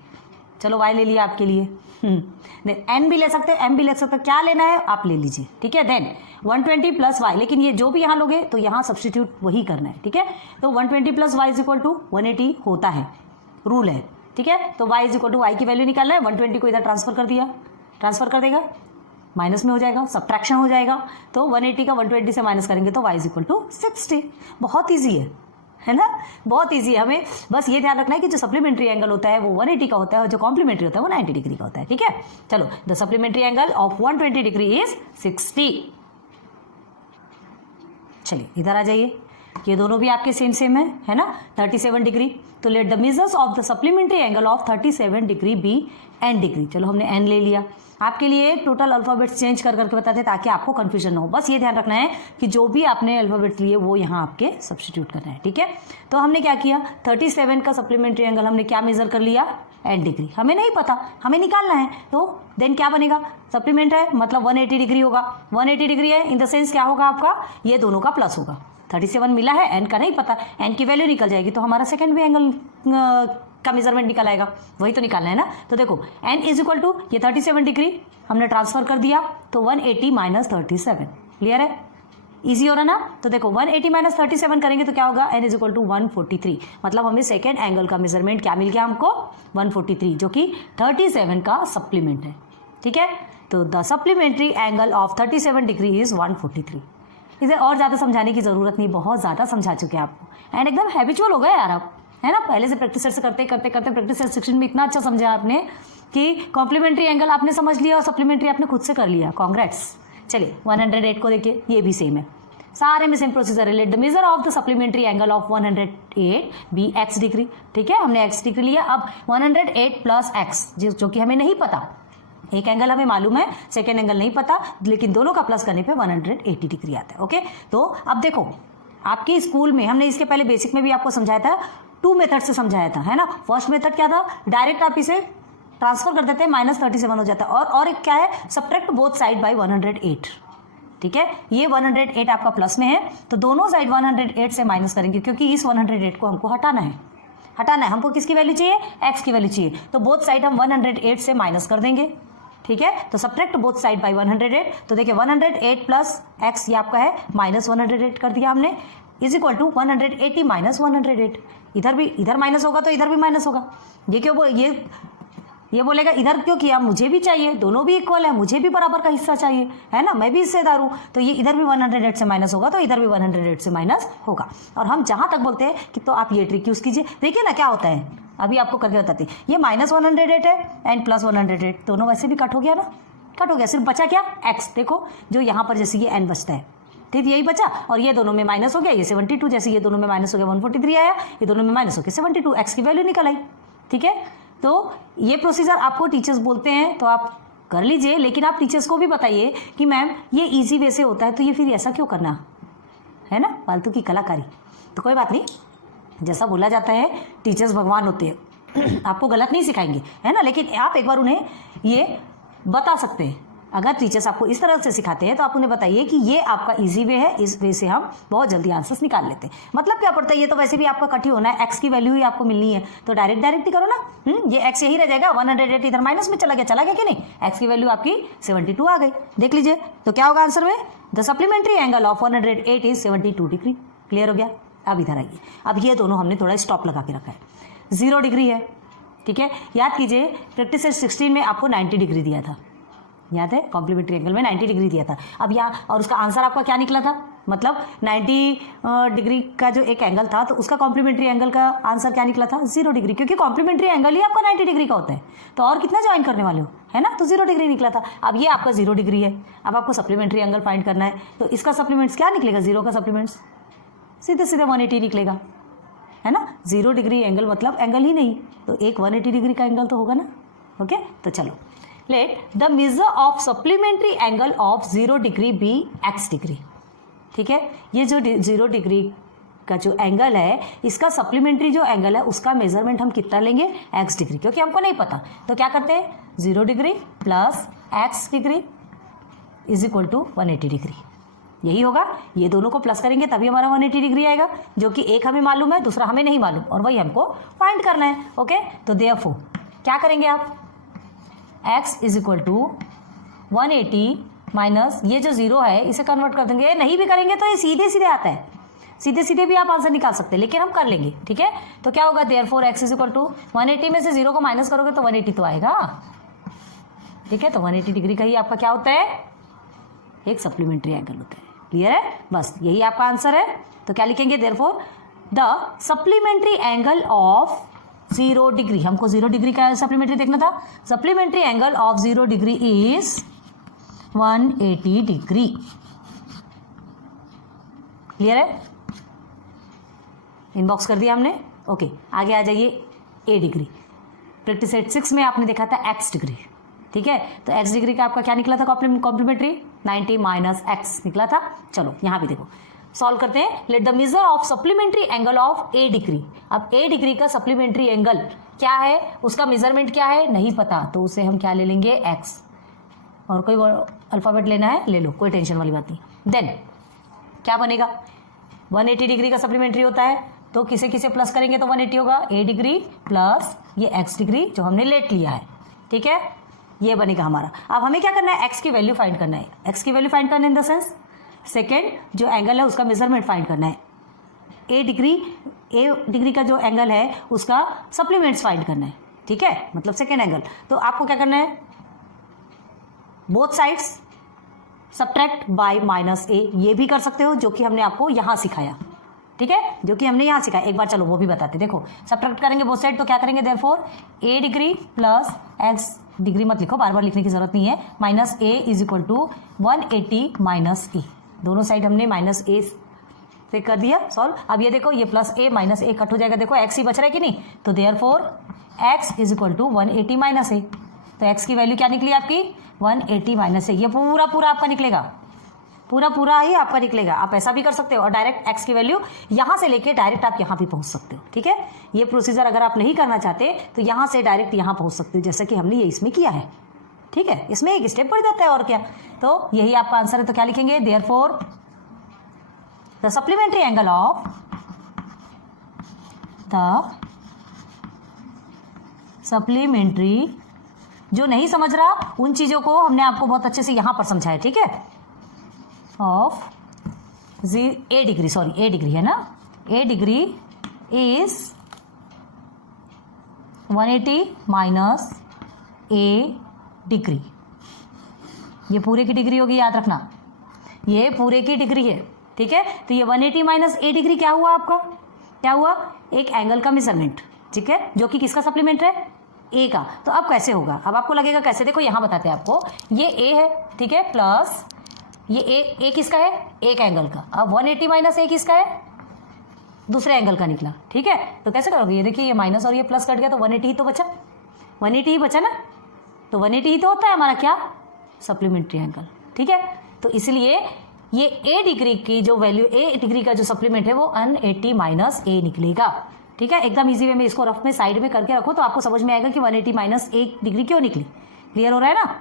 चलो y ले लिया आपके लिए, n भी ले सकते हैं, m भी ले सकते हैं, क्या लेना है आप ले लीजिए, ठीक है। देन 120 प्लस y, लेकिन ये जो भी यहाँ लोगे तो यहाँ सब्सटीट्यूट वही करना है, ठीक है। तो 120 plus y is equal to 180 होता है, रूल है, ठीक है। तो y is equal to y की वैल्यू निकालना है, 120 को इधर ट्रांसफर कर दिया, ट्रांसफर कर देगा, माइनस में हो जाएगा, सब्ट्रैक्शन हो जाएगा, तो 180 का 120 से माइनस करेंगे तो y इज इक्वल टू 60। बहुत ईजी है ना, बहुत इजी है। हमें बस ये ध्यान रखना है कि जो सप्लीमेंट्री एंगल होता है वो 180 का होता है और जो कॉम्प्लीमेंट्री होता है वो 90 डिग्री का होता है, ठीक है। चलो, the supplementary angle of 120 degree is 60। चलिए इधर आ जाइए, ये दोनों भी आपके सेम है ना, 37 डिग्री। तो let the measures of the supplementary angle of 37 degree be n degree. चलो हमने n ले लिया, आपके लिए टोटल अल्फाबेट्स चेंज कर करके बताते हैं ताकि आपको कंफ्यूजन ना हो। बस ये ध्यान रखना है कि जो भी आपने अल्फाबेट्स लिए वो यहाँ आपके सब्स्टिट्यूट करना है, ठीक है। तो हमने क्या किया, 37 का सप्लीमेंट्री एंगल हमने क्या मेजर कर लिया, n डिग्री, हमें नहीं पता, हमें निकालना है। तो देन क्या बनेगा, सप्लीमेंट है मतलब 180 डिग्री होगा, 180 डिग्री है इन द सेंस क्या होगा आपका, ये दोनों का प्लस होगा। 37 मिला है, n का नहीं पता, n की वैल्यू निकल जाएगी तो हमारा सेकंड भी एंगल का मेजरमेंट निकल आएगा, वही तो निकालना है ना। तो देखो n इज इक्वल टू ये 37 डिग्री हमने ट्रांसफर कर दिया तो 180 माइनस 37, क्लियर है, इजी हो रहा ना। तो देखो 180 माइनस 37 करेंगे तो क्या होगा, n इज इक्वल टू 143, मतलब हमें सेकेंड एंगल का मेजरमेंट क्या मिल गया हमको, 143, जो कि 37 का सप्लीमेंट है, ठीक है। तो the supplementary angle of 37 degree is 143। इसे और ज़्यादा समझाने की ज़रूरत नहीं, बहुत ज़्यादा समझा चुके हैं आपको, एंड एकदम हैबिचुअल हो गए यार आप, है ना। पहले से प्रैक्टिस से करते करते प्रैक्टिस सेक्शन में इतना अच्छा समझा आपने कि कॉम्प्लीमेंट्री एंगल आपने समझ लिया और सप्लीमेंट्री आपने खुद से कर लिया, कांग्रेट्स। चलिए 108 को देखिए, ये भी सेम है, सारे में सेम प्रोसीजर है। Let the measure of the supplementary angle of 108 be x degree, ठीक है, हमने x डिग्री लिया। अब 108 प्लस x जो कि हमें नहीं पता, एक एंगल हमें मालूम है, सेकेंड एंगल नहीं पता, लेकिन दोनों का प्लस करने पे 180 डिग्री आता है। ओके, तो अब देखो आपके स्कूल में हमने इसके पहले बेसिक में भी आपको समझाया था, 2 मेथड से समझाया था, है ना। फर्स्ट मेथड क्या था, डायरेक्ट आप इसे ट्रांसफर कर देते हैं, माइनस 37 हो जाता है। और एक क्या है, सब्ट्रैक्ट बोथ साइड बाय 108, ठीक है। ये 108 आपका प्लस में है तो दोनों साइड 108 से माइनस करेंगे, क्योंकि इस 108 को हमको हटाना है हमको किसकी वैल्यू चाहिए, x की वैल्यू चाहिए। तो बोथ साइड हम 108 से माइनस कर देंगे, ठीक है। तो सब्ट्रैक्ट बोथ साइड बाय 108, तो देखिए 108 प्लस x ये आपका है, माइनस 108 कर दिया हमने, इज इक्वल टू 180 माइनस 108। इधर माइनस होगा तो इधर भी माइनस होगा। ये क्यों ये बोलेगा इधर क्यों किया, मुझे भी चाहिए, दोनों भी इक्वल है, मुझे भी बराबर का हिस्सा चाहिए, है ना, मैं भी हिस्सेदार हूं। तो ये इधर भी 108 से माइनस होगा तो इधर भी 108 से माइनस होगा। और हम जहां तक बोलते हैं कि तो आप ये ट्रिक यूज कीजिए, देखिए ना क्या होता है, अभी आपको करके बताती हूँ। ये -108 है एंड +108, दोनों वैसे भी कट हो गया ना, कट हो गया, सिर्फ बचा क्या x। देखो जो यहाँ पर जैसे ये n बचता है, ठीक, यही बचा, और ये दोनों में माइनस हो गया, ये 72, जैसे ये दोनों में माइनस हो गया 143 आया, ये दोनों में माइनस हो गया 72, x की वैल्यू निकल आई। ठीक है, तो ये प्रोसीजर आपको टीचर्स बोलते हैं तो आप कर लीजिए, लेकिन आप टीचर्स को भी बताइए कि मैम ये ईजी वे से होता है तो ये फिर ऐसा क्यों करना है ना, फालतू की कलाकारी। तो कोई बात नहीं, जैसा बोला जाता है टीचर्स भगवान होते हैं, आपको गलत नहीं सिखाएंगे, है ना, लेकिन आप एक बार उन्हें ये बता सकते हैं। अगर टीचर्स आपको इस तरह से सिखाते हैं तो आप उन्हें बताइए कि ये आपका इजी वे है, इस वे से हम बहुत जल्दी आंसर्स निकाल लेते हैं। मतलब क्या पड़ता है, ये तो वैसे भी आपका कट ही होना है, एक्स की वैल्यू ही आपको मिलनी है, तो डायरेक्ट ही करो ना। ये एक्स यही रह जाएगा, 108 इधर माइनस में चला गया कि नहीं, एक्स की वैल्यू आपकी 72 आ गई। देख लीजिए तो क्या होगा आंसर में, the supplementary angle of 108 is 72 degree. Clear हो गया। अब इधर आइए, अब ये दोनों हमने थोड़ा स्टॉप लगा के रखा है, 0 डिग्री है। ठीक है, याद कीजिए प्रैक्टिस सेट 16 में आपको 90 डिग्री दिया था, याद है, कॉम्प्लीमेंट्री एंगल में 90 डिग्री दिया था। अब यहाँ और उसका आंसर आपका क्या निकला था, मतलब 90 डिग्री का जो एक एंगल था तो उसका कॉम्प्लीमेंट्री एंगल का आंसर क्या निकला था, 0 डिग्री, क्योंकि कॉम्प्लीमेंट्री एंगल ही आपका 90 डिग्री का होता है, तो और कितना ज्वाइन करने वाले हो, है ना, तो 0 डिग्री निकला था। अब ये आपका 0 डिग्री है, अब आपको सप्लीमेंट्री एंगल फाइंड करना है, तो इसका सप्लीमेंट्स क्या निकलेगा, 0 का सप्लीमेंट्स सीधे 180 निकलेगा, है ना। 0 डिग्री एंगल मतलब एंगल ही नहीं, तो एक 180 डिग्री का एंगल तो होगा ना। ओके, तो चलो, let the measure of supplementary angle of 0 degree be x degree. ठीक है, ये जो 0 डिग्री का जो एंगल है, इसका सप्लीमेंट्री जो एंगल है उसका मेजरमेंट हम कितना लेंगे, x डिग्री, क्योंकि हमको नहीं पता, तो क्या करते हैं 0 degree plus x degree is equal to 180 degree. यही होगा, ये दोनों को प्लस करेंगे तभी हमारा 180 डिग्री आएगा, जो कि एक हमें मालूम है, दूसरा हमें नहीं मालूम, और वही हमको फाइंड करना है। ओके, तो देयरफॉर क्या करेंगे आप, x is equal to 180 minus ये जो 0 है इसे कन्वर्ट कर देंगे, नहीं भी करेंगे तो ये सीधे सीधे आता है, सीधे सीधे भी आप आंसर निकाल सकते हैं, लेकिन हम कर लेंगे। ठीक है, तो क्या होगा, therefore x is equal to 180 में से 0 को माइनस करोगे तो 180 तो आएगा। ठीक है, तो 180 डिग्री का ही आपका क्या होता है, एक सप्लीमेंट्री एंगल होता है। क्लियर है, बस यही आपका आंसर है। तो क्या लिखेंगे, therefore the supplementary angle of 0 degree, हमको 0 डिग्री का सप्लीमेंट्री देखना था, supplementary angle of 0 degree is 180 degree. Clear है, इनबॉक्स कर दिया हमने। ओके, आगे आ जाइए, a डिग्री, प्रैक्टिस सेट 6 में आपने देखा था x डिग्री। ठीक है, तो x डिग्री का आपका क्या निकला था, कॉम्प्लीमेंट्री 90 माइनस x निकला था। चलो यहाँ भी देखो, सॉल्व करते हैं। Late the measure of supplementary angle of a degree. अब a डिग्री का सप्लीमेंट्री एंगल क्या है, उसका मेजरमेंट क्या है नहीं पता, तो उसे हम क्या ले लेंगे, x, और कोई अल्फाबेट लेना है ले लो, कोई टेंशन वाली बात नहीं। देन क्या बनेगा, 180 डिग्री का सप्लीमेंट्री होता है, तो किसे किसे प्लस करेंगे तो 180 होगा, a डिग्री प्लस ये x डिग्री जो हमने लेट लिया है। ठीक है, ये बनेगा हमारा। अब हमें क्या करना है, x की वैल्यू फाइंड करना है, x की वैल्यू फाइंड करना इन द सेंस सेकेंड जो एंगल है उसका मेजरमेंट फाइंड करना है, a डिग्री का जो एंगल है उसका सप्लीमेंट्स फाइंड करना है। ठीक है, मतलब सेकेंड एंगल। तो आपको क्या करना है, both sides subtract bye minus a, ये भी कर सकते हो जो कि हमने आपको यहाँ सिखाया। ठीक है, जो कि हमने यहाँ सिखाया, एक बार चलो वो भी बताते। देखो सब्ट्रैक्ट करेंगे बोथ साइड, तो क्या करेंगे, therefore a degree plus x degree मत लिखो, बार बार लिखने की जरूरत नहीं है, minus a is equal to 180 minus a, दोनों साइड हमने माइनस a से कर दिया सॉल्व। अब ये देखो, ये plus a minus a cut हो जाएगा, देखो x ही बच रहा है कि नहीं, तो therefore x is equal to 180 minus a, तो x की वैल्यू क्या निकली आपकी, 180 माइनस a। ये पूरा पूरा आपका निकलेगा, पूरा पूरा ही आपका निकलेगा। आप ऐसा भी कर सकते हो और डायरेक्ट x की वैल्यू यहाँ से लेके डायरेक्ट आप यहाँ भी पहुँच सकते हो। ठीक है, ये प्रोसीजर अगर आप नहीं करना चाहते तो यहाँ से डायरेक्ट यहाँ पहुँच सकते हो, जैसे कि हमने ये इसमें किया है। ठीक है, इसमें एक स्टेप पड़ जाता है और क्या, तो यही आपका आंसर है। तो क्या लिखेंगे, therefore the supplementary angle of the supplementary, जो नहीं समझ रहा उन चीजों को हमने आपको बहुत अच्छे से यहाँ पर समझाया। ठीक है, of a degree, sorry a degree है ना, a degree is 180 minus a degree, ये पूरे की डिग्री होगी, याद रखना ये पूरे की डिग्री है। ठीक है, तो ये 180 माइनस a डिग्री क्या हुआ आपका, क्या हुआ, एक एंगल का मेजरमेंट। ठीक है, जो कि किसका सप्लीमेंट है, ए का। तो अब कैसे होगा, अब आपको लगेगा कैसे, देखो यहां बताते हैं आपको, ये ए है, ठीक है, प्लस ये ए किसका है, एक एंगल का। अब 180 माइनस ए किसका है, दूसरे एंगल का निकला, ठीक है। तो कैसे करोगे, ये देखिए ये माइनस और ये प्लस कट गया तो 180 ही तो बचा, 180 ही बचा ना, तो 180 ही तो होता है हमारा क्या, सप्लीमेंट्री एंगल, ठीक है। तो इसलिए ये ए डिग्री की जो वैल्यू, ए डिग्री का जो सप्लीमेंट है वो 180 माइनस ए निकलेगा, ठीक है। एकदम इजी वे में इसको रफ में साइड में करके रखो तो आपको समझ में आएगा कि 180 माइनस ए डिग्री क्यों निकली। क्लियर हो रहा है ना,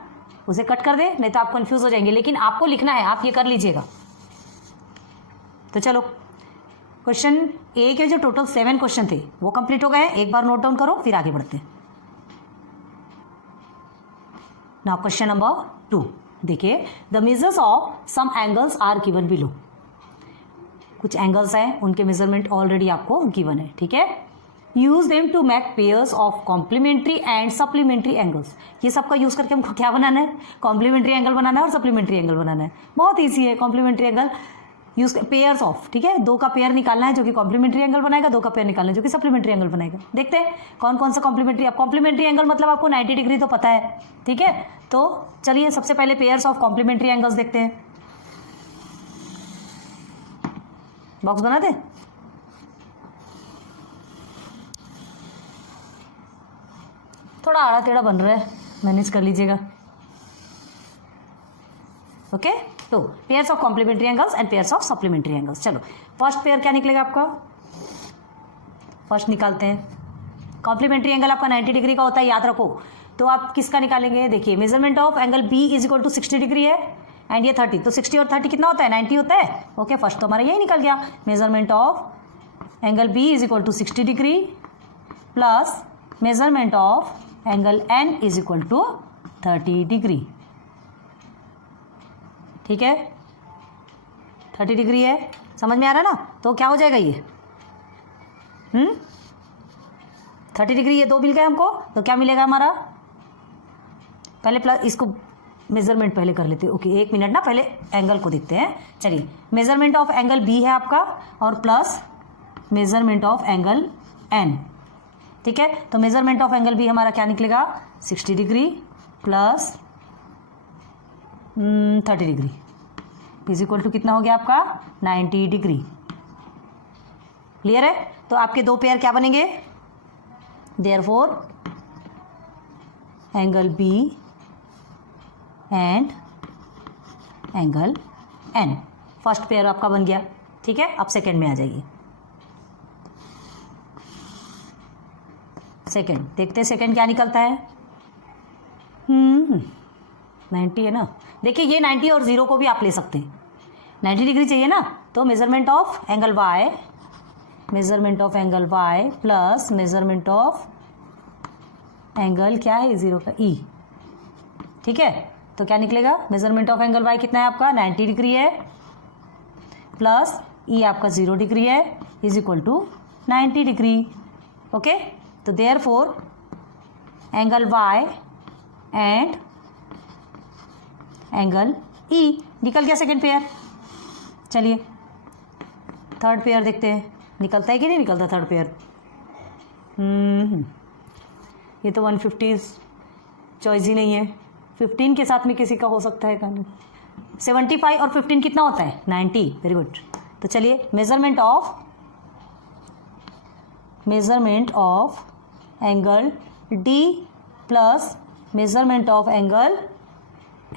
उसे कट कर दे, नहीं तो आप कंफ्यूज हो जाएंगे, लेकिन आपको लिखना है, आप ये कर लीजिएगा। तो चलो क्वेश्चन ए के जो टोटल 7 क्वेश्चन थे वो कंप्लीट हो गए, एक बार नोट डाउन करो फिर आगे बढ़ते हैं। नाउ क्वेश्चन नंबर 2 देखिए, the measures of some angles are given below. कुछ एंगल्स हैं, उनके मेजरमेंट ऑलरेडी आपको गिवन है, ठीक है। Use them to make pairs of complementary and supplementary angles. ये सबका यूज करके हमको क्या बनाना है, कॉम्प्लीमेंट्री एंगल बनाना है और सप्लीमेंट्री एंगल बनाना है। बहुत ईजी है, complementary angle use pairs of, ठीक है, 2 का पेयर निकालना है जो कि कॉम्प्लीमेंट्री एंगल बनाएगा, 2 का पेयर निकालना है जो कि सप्लीमेंट्री एंगल बनाएगा। देखते हैं कौन कौन सा कॉम्प्लीमेंट्री। अब कॉम्प्लीमेंट्री एंगल मतलब आपको 90 डिग्री तो पता है, ठीक है। तो चलिए सबसे पहले पेयर्स ऑफ कॉम्प्लीमेंट्री एंगल्स देखते हैं। बॉक्स बना दे, थोड़ा आड़ा टेढ़ा बन रहा है, मैनेज कर लीजिएगा, ओके। तो pairs of complementary angles and pairs of supplementary angles. चलो फर्स्ट पेयर क्या निकलेगा आपका, फर्स्ट निकालते हैं। कॉम्प्लीमेंट्री एंगल आपका 90 डिग्री का होता है, याद रखो। तो आप किसका निकालेंगे, देखिए measurement of angle B is equal to 60 degree है एंड ये 30, तो 60 और 30 कितना होता है, 90 होता है, ओके। फर्स्ट तो हमारा यही निकल गया, measurement of angle B is equal to 60 degree plus measurement of angle N is equal to 30 degree, ठीक है। 30 डिग्री है, समझ में आ रहा है ना। तो क्या हो जाएगा ये 30 डिग्री, ये 2 मिल गए हमको, तो क्या मिलेगा हमारा, पहले प्लस इसको मेजरमेंट पहले कर लेते हैं, ओके। 1 मिनट ना, पहले एंगल को देखते हैं। चलिए मेजरमेंट ऑफ एंगल बी है आपका और plus measurement of angle N, ठीक है। तो मेजरमेंट ऑफ एंगल बी हमारा क्या निकलेगा, 60 degree plus 30 degree is equal to कितना हो गया आपका, 90 डिग्री। क्लियर है। तो आपके 2 पेयर क्या बनेंगे, therefore angle B and angle N, first pair आपका बन गया, ठीक है। अब सेकेंड में आ जाइए, सेकेंड देखते हैं सेकेंड क्या निकलता है। 90 है ना, देखिए ये 90 और 0 को भी आप ले सकते हैं, 90 डिग्री चाहिए ना, तो measurement of angle Y, measurement of angle Y plus measurement of angle क्या है 0 का ई, ठीक है। तो क्या निकलेगा, मेजरमेंट ऑफ एंगल वाई कितना है आपका 90 डिग्री है प्लस ई आपका 0 डिग्री है is equal to 90 degree, okay. तो therefore angle Y and angle E निकल गया सेकेंड पेयर। चलिए थर्ड पेयर देखते हैं, निकलता है कि नहीं निकलता थर्ड पेयर। ये तो 150 चॉइस ही नहीं है, 15 के साथ में किसी का हो सकता है, 75 और 15 कितना होता है 90, वेरी गुड। तो चलिए measurement of angle D plus measurement of angle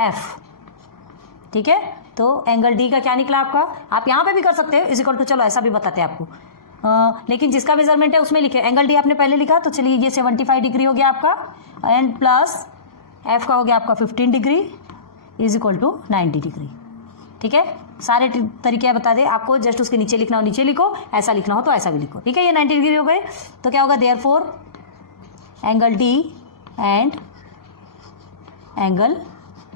F, ठीक है। तो एंगल डी का क्या निकला आपका, आप यहाँ पे भी कर सकते हो इज इक्वल टू, चलो ऐसा भी बताते हैं आपको, लेकिन जिसका मेजरमेंट है उसमें लिखे, एंगल डी आपने पहले लिखा, तो चलिए ये 75 डिग्री हो गया आपका एंड प्लस एफ का हो गया आपका 15 degree is equal to 90 degree, ठीक है। सारे तरीके बता दे आपको, जस्ट उसके नीचे लिखना हो नीचे लिखो, ऐसा लिखना हो तो ऐसा भी लिखो, ठीक है। ये 90 डिग्री हो गए, तो क्या होगा therefore angle D and angle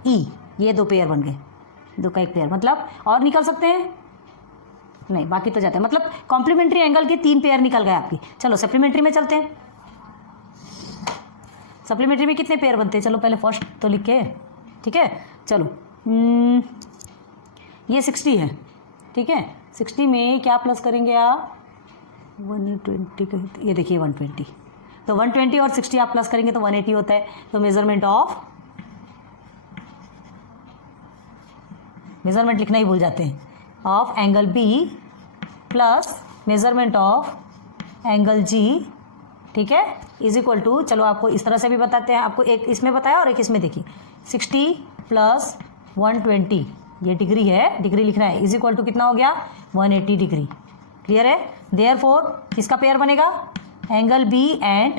ई, ये 2 पेयर बन गए, 2 का 1 पेयर, मतलब और निकल सकते हैं नहीं, बाकी तो जाते हैं, मतलब कॉम्प्लीमेंट्री एंगल के 3 पेयर निकल गए आपकी। चलो सप्लीमेंट्री में चलते हैं, सप्लीमेंट्री में कितने पेयर बनते हैं, चलो पहले फर्स्ट तो लिख के, ठीक है। चलो ये 60 है, ठीक है। 60 में क्या प्लस करेंगे आप, 120 का, ये देखिए 120, तो 120 और 60 आप प्लस करेंगे तो 180 होता है। तो मेजरमेंट लिखना ही भूल जाते हैं, of angle B plus measurement of angle G, ठीक है, इज इक्वल टू, चलो आपको इस तरह से भी बताते हैं, आपको एक इसमें बताया और एक इसमें देखिए, 60 प्लस 120 ये डिग्री है, डिग्री लिखना है, इज इक्वल टू कितना हो गया 180 डिग्री। क्लियर है? देयरफॉर किसका पेयर बनेगा, angle B and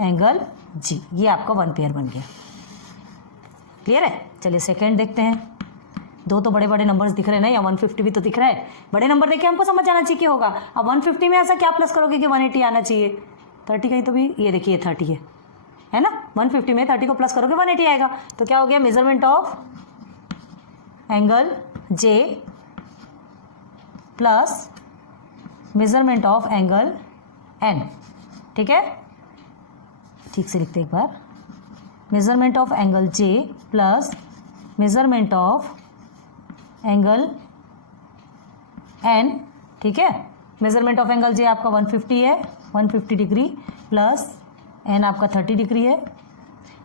angle G, ये आपका वन पेयर बन गया। क्लियर है? चलिए सेकंड देखते हैं। दो तो बड़े बड़े नंबर्स दिख रहे हैं ना, या 150 भी तो दिख रहा है, बड़े नंबर देखे हमको समझ आना चाहिए क्या होगा। अब 150 में ऐसा क्या प्लस करोगे कि 180 आना चाहिए, 30 का ही तो भी, ये देखिए 30 है ना, 150 में 30 को प्लस करोगे 180 आएगा। तो क्या हो गया, measurement of angle J plus measurement of angle N, ठीक है, ठीक से लिखते एक बार, measurement of angle J plus measurement of angle N, ठीक है, मेजरमेंट ऑफ एंगल जे आपका 150 है, 150 डिग्री प्लस एन आपका 30 डिग्री है।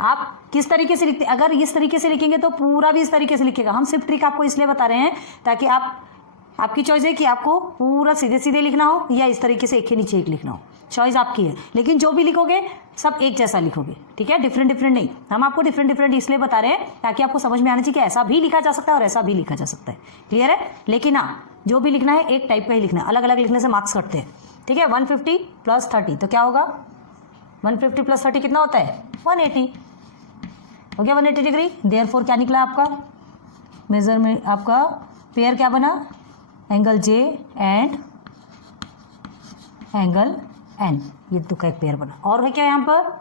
आप किस तरीके से लिखते, अगर इस तरीके से लिखेंगे तो पूरा भी इस तरीके से लिखेगा। हम सिर्फ ट्रिक आपको इसलिए बता रहे हैं ताकि आपकी चॉइस है कि आपको पूरा सीधे सीधे लिखना हो या इस तरीके से एक के नीचे एक लिखना हो, चॉइस आपकी है। लेकिन जो भी लिखोगे सब एक जैसा लिखोगे, ठीक है, डिफरेंट डिफरेंट नहीं। हम आपको डिफरेंट डिफरेंट इसलिए बता रहे हैं ताकि आपको समझ में आना चाहिए कि ऐसा भी लिखा जा सकता है और ऐसा भी लिखा जा सकता है। क्लियर है? लेकिन हाँ, जो भी लिखना है एक टाइप का ही लिखना है, अलग अलग लिखने से मार्क्स कटते हैं, ठीक है। 150 प्लस 30 तो क्या होगा, 150 प्लस 30 कितना होता है 180, हो गया 180 डिग्री। देयरफॉर क्या निकला आपका मेजरमेंट, आपका पेयर क्या बना, angle J and angle N, ये दो का एक पेयर बना। और है क्या यहाँ पर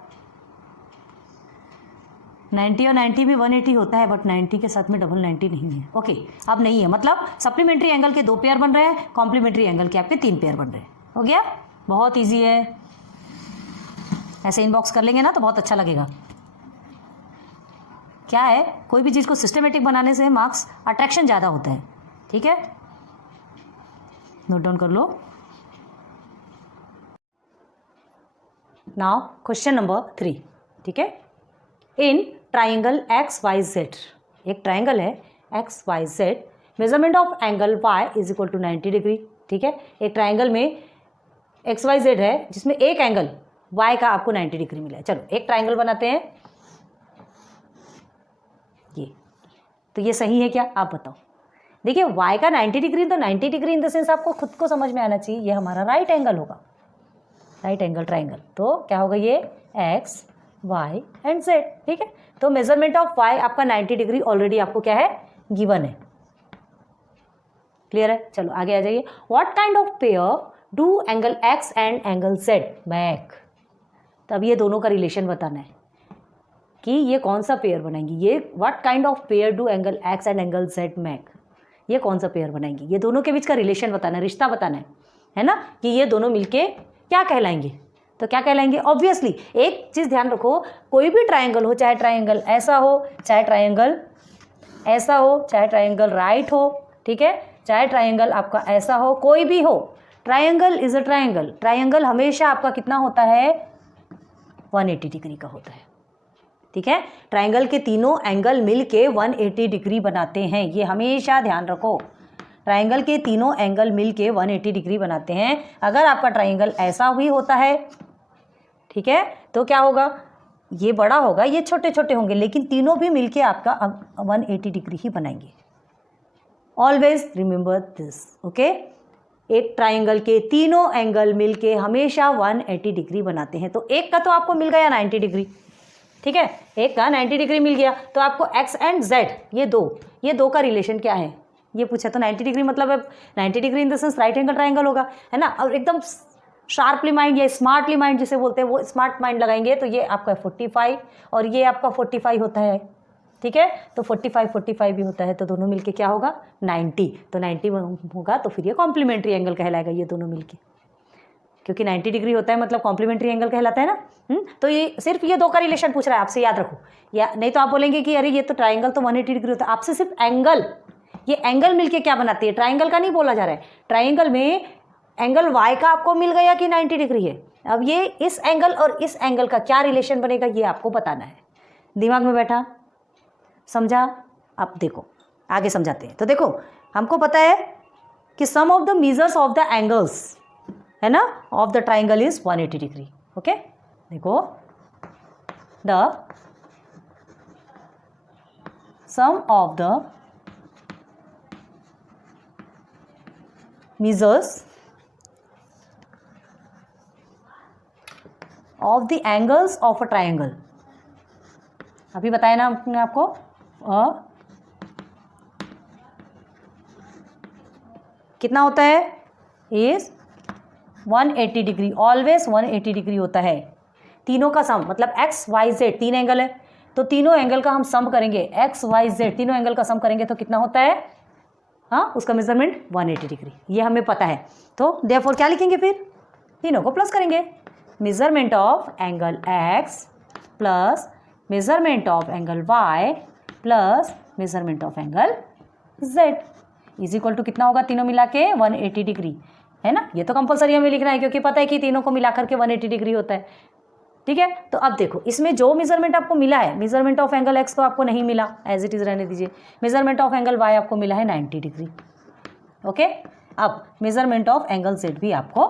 90 और 90 में 180 होता है, बट 90 के साथ में डबल 90 नहीं है। ओके, अब नहीं है, मतलब सप्लीमेंट्री एंगल के 2 पेयर बन रहे हैं, कॉम्प्लीमेंट्री एंगल के आपके 3 पेयर बन रहे हैं। हो गया, बहुत ईजी है, ऐसे इनबॉक्स कर लेंगे ना तो बहुत अच्छा लगेगा। क्या है, कोई भी चीज़ को सिस्टमेटिक बनाने से मार्क्स अट्रैक्शन ज़्यादा होता है, ठीक है, नोट डाउन कर लो। नाउ क्वेश्चन नंबर 3, ठीक है। In triangle X Y Z, एक ट्राइंगल है X Y Z, measurement of angle Y is equal to 90 degree, ठीक है। एक ट्राइंगल में एक्स वाई जेड है जिसमें एक एंगल वाई का आपको 90 डिग्री मिला है। चलो एक ट्राइंगल बनाते हैं, ये तो ये सही है क्या, आप बताओ। देखिए y का 90 डिग्री, तो 90 डिग्री इन द सेंस आपको खुद को समझ में आना चाहिए, ये हमारा राइट एंगल होगा, राइट एंगल ट्राइंगल। तो क्या होगा, ये x y एंड z, ठीक है। तो मेजरमेंट ऑफ y आपका 90 डिग्री ऑलरेडी आपको क्या है, गिवन है। क्लियर है? चलो आगे आ जाइए। What kind of pair do angle x and angle z make, तब ये दोनों का रिलेशन बताना है कि ये कौन सा पेयर बनाएंगे। ये what kind of pair do angle x and angle z make, ये कौन सा पेयर बनाएंगे, ये दोनों के बीच का रिलेशन बताना है, रिश्ता बताना है ना, कि ये दोनों मिलके क्या कहलाएंगे। तो क्या कहलाएंगे, ऑब्वियसली एक चीज़ ध्यान रखो, कोई भी ट्राइंगल हो, चाहे ट्राइंगल ऐसा हो, चाहे ट्राइंगल ऐसा हो, चाहे ट्राइंगल राइट हो, ठीक है, चाहे ट्राइंगल आपका ऐसा हो, कोई भी हो, triangle is a triangle. Triangle हमेशा आपका कितना होता है, 180 डिग्री का होता है, ठीक है। ट्राइंगल के तीनों एंगल मिलके 180 डिग्री बनाते हैं, ये हमेशा ध्यान रखो। ट्राइंगल के तीनों एंगल मिलके 180 डिग्री बनाते हैं। अगर आपका ट्राइंगल ऐसा भी होता है, ठीक है, तो क्या होगा, ये बड़ा होगा, ये छोटे छोटे होंगे, लेकिन तीनों भी मिलके आपका 180 डिग्री ही बनाएंगे। Always remember this, okay. एक ट्राइंगल के तीनों एंगल मिलके हमेशा 180 डिग्री बनाते हैं। तो एक का तो आपको मिल गया 90 डिग्री, ठीक है, एक का 90 डिग्री मिल गया, तो आपको x एंड z ये दो का रिलेशन क्या है ये पूछा। तो 90 डिग्री मतलब 90 degree in the sense right angle triangle होगा, है ना। और एकदम शार्पली माइंड या स्मार्टली माइंड जिसे बोलते हैं, वो स्मार्ट माइंड लगाएंगे तो ये आपका 45 और ये आपका 45 होता है, ठीक है। तो 45 भी होता है, तो दोनों मिलके क्या होगा 90, तो 90 होगा, तो फिर ये कॉम्प्लीमेंट्री एंगल कहलाएगा, ये दोनों मिलके, क्योंकि 90 डिग्री होता है मतलब कॉम्प्लीमेंट्री एंगल कहलाता है ना। तो ये सिर्फ ये दो का रिलेशन पूछ रहा है आपसे, याद रखो। या नहीं तो आप बोलेंगे कि अरे ये तो ट्राइंगल तो 180 डिग्री होता है, आपसे सिर्फ एंगल, ये एंगल मिलके क्या बनाती है, ट्राइंगल का नहीं बोला जा रहा है। ट्राइंगल में एंगल y का आपको मिल गया कि 90 डिग्री है, अब ये इस एंगल और इस एंगल का क्या रिलेशन बनेगा ये आपको बताना है। दिमाग में बैठा, समझा? अब देखो आगे समझाते हैं। तो देखो हमको पता है कि sum of the measures of the angles है ना of the triangle is 180 degree. Okay, देखो the sum of the measures of the angles of a triangle, अभी बताया ना हमने आपको, कितना होता है इज 180 डिग्री, ऑलवेज 180 डिग्री होता है। तीनों का सम मतलब एक्स वाई जेड, तीन एंगल है तो तीनों एंगल का हम सम करेंगे, एक्स वाई जेड तीनों एंगल का सम करेंगे तो कितना होता है, हाँ उसका मेजरमेंट 180 डिग्री, ये हमें पता है। तो देयरफॉर क्या लिखेंगे, फिर तीनों को प्लस करेंगे, measurement of angle X plus measurement of angle Y plus measurement of angle Z is equal to कितना होगा, तीनों मिला के 180 डिग्री, है ना। ये तो कंपलसरी हमें लिखना है क्योंकि पता है कि तीनों को मिलाकर के 180 डिग्री होता है, ठीक है। तो अब देखो इसमें जो मेजरमेंट आपको मिला है, मेजरमेंट ऑफ एंगल एक्स तो आपको नहीं मिला, एज इट इज रहने दीजिए। मेजरमेंट ऑफ एंगल वाई आपको मिला है 90 डिग्री। ओके, अब मेजरमेंट ऑफ एंगल जेड भी आपको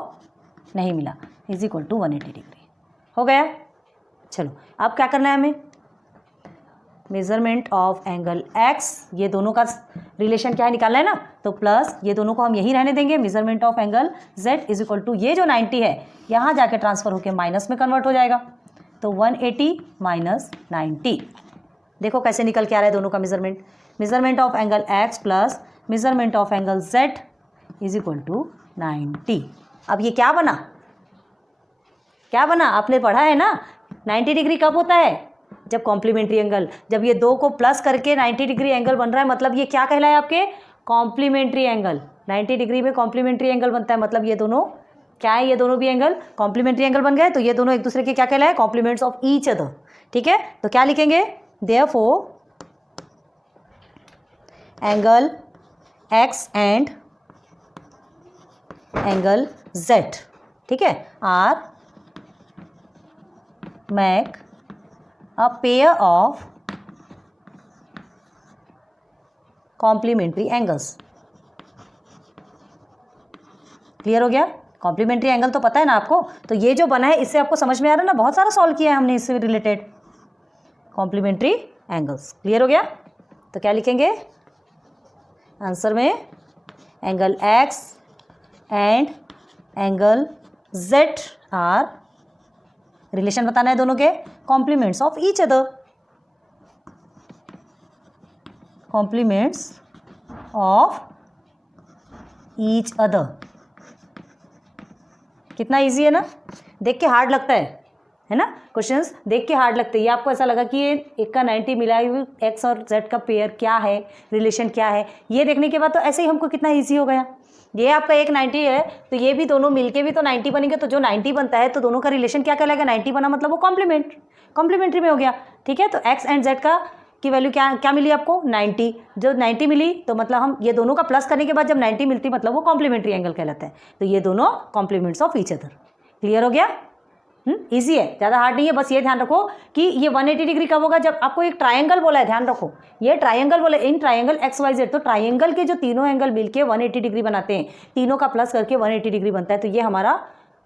नहीं मिला, इज इक्वल टू 180 डिग्री हो गया। चलो अब क्या करना है हमें, मेजरमेंट ऑफ एंगल एक्स, ये दोनों का रिलेशन क्या है निकालना है ना, तो प्लस ये दोनों को हम यही रहने देंगे, measurement of angle Z is equal to ये जो 90 है यहाँ जाके ट्रांसफर होकर माइनस में कन्वर्ट हो जाएगा, तो 180 माइनस 90। देखो कैसे निकल के आ रहा है दोनों का measurement, measurement of angle X plus measurement of angle Z is equal to 90। अब ये क्या बना, क्या बना, आपने पढ़ा है ना 90 डिग्री कब होता है, जब कॉम्प्लीमेंट्री एंगल, जब ये दो को प्लस करके 90 डिग्री एंगल बन रहा है, मतलब ये क्या कहलाए आपके कॉम्प्लीमेंट्री एंगल। 90 डिग्री में कॉम्प्लीमेंट्री एंगल बनता है, मतलब ये दोनों क्या है, ये दोनों भी एंगल कॉम्प्लीमेंट्री एंगल बन गए, तो ये दोनों एक दूसरे के क्या कहलाए, कॉम्प्लीमेंट्स ऑफ ईच अदर, ठीक है। तो क्या लिखेंगे, therefore angle X and angle Z, ठीक है, are make a pair of complementary angles। Clear हो गया, कॉम्प्लीमेंट्री एंगल तो पता है ना आपको, तो ये जो बना है इससे आपको समझ में आ रहा है ना, बहुत सारा सॉल्व किया है हमने इससे रिलेटेड कॉम्प्लीमेंट्री एंगल्स। क्लियर हो गया, तो क्या लिखेंगे आंसर में, angle X and angle Z are, relation बताना है दोनों के, complements of each other, complements of each other. कितना इजी है ना, देख के हार्ड लगता है ना, क्वेश्चंस देख के हार्ड लगते हैं। ये आपको ऐसा लगा कि ये एक का 90 मिला है, एक्स और जेड का पेयर क्या है, रिलेशन क्या है, ये देखने के बाद तो ऐसे ही हमको कितना इजी हो गया। ये आपका एक 90 है तो ये भी दोनों मिलके भी तो 90 बनेंगे, तो जो 90 बनता है तो दोनों का रिलेशन क्या कहलाएगा, 90 बना मतलब वो कॉम्प्लीमेंट्री में हो गया, ठीक है। तो एक्स एंड जेड का की वैल्यू क्या मिली आपको, 90, जो 90 मिली तो मतलब हम ये दोनों का प्लस करने के बाद जब 90 मिलती मतलब वो कॉम्प्लीमेंट्री एंगल कहलाता है, तो ये दोनों complements of each other. Clear हो गया, ईजी है, ज़्यादा हार्ड नहीं है। बस ये ध्यान रखो कि ये 180 डिग्री कब होगा, जब आपको एक ट्रायंगल बोला है, ध्यान रखो ये ट्रायंगल बोला, in triangle X Y Z, तो ट्रायंगल के जो तीनों एंगल मिलके 180 डिग्री बनाते हैं, तीनों का प्लस करके 180 डिग्री बनता है, तो ये हमारा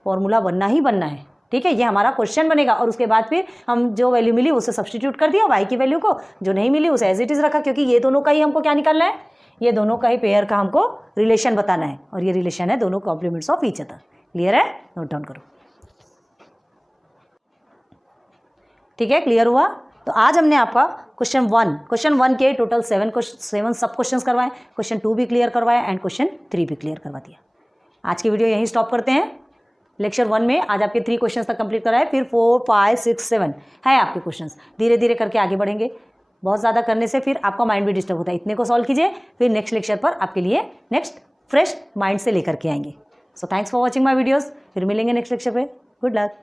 फॉर्मूला बनना ही बनना है, ठीक है। ये हमारा क्वेश्चन बनेगा और उसके बाद फिर हम जो वैल्यू मिली उसे सब्सटीट्यूट कर दिया वाई की वैल्यू को, जो नहीं मिली उसे एज इट इज रखा, क्योंकि ये दोनों का ही हमको क्या निकालना है, ये दोनों का ही पेयर का हमको रिलेशन बताना है, और ये रिलेशन है दोनों complements of each other. Clear है, नोट डाउन करो, ठीक है। क्लियर हुआ, तो आज हमने आपका क्वेश्चन वन के टोटल 7 सब क्वेश्चन करवाए, क्वेश्चन 2 भी क्लियर करवाया एंड क्वेश्चन 3 भी क्लियर करवा दिया। आज की वीडियो यहीं स्टॉप करते हैं। लेक्चर 1 में आज आपके 3 क्वेश्चन तक कंप्लीट कराए, फिर 4, 5, 6, 7 है आपके क्वेश्चन, धीरे धीरे करके आगे बढ़ेंगे। बहुत ज़्यादा करने से फिर आपका माइंड भी डिस्टर्ब होता है, इतने को सॉल्व कीजिए, फिर नेक्स्ट लेक्चर पर आपके लिए नेक्स्ट फ्रेश माइंड से लेकर के आएंगे। So thanks for watching my videos, फिर मिलेंगे नेक्स्ट लेक्चर पे, गुड लक।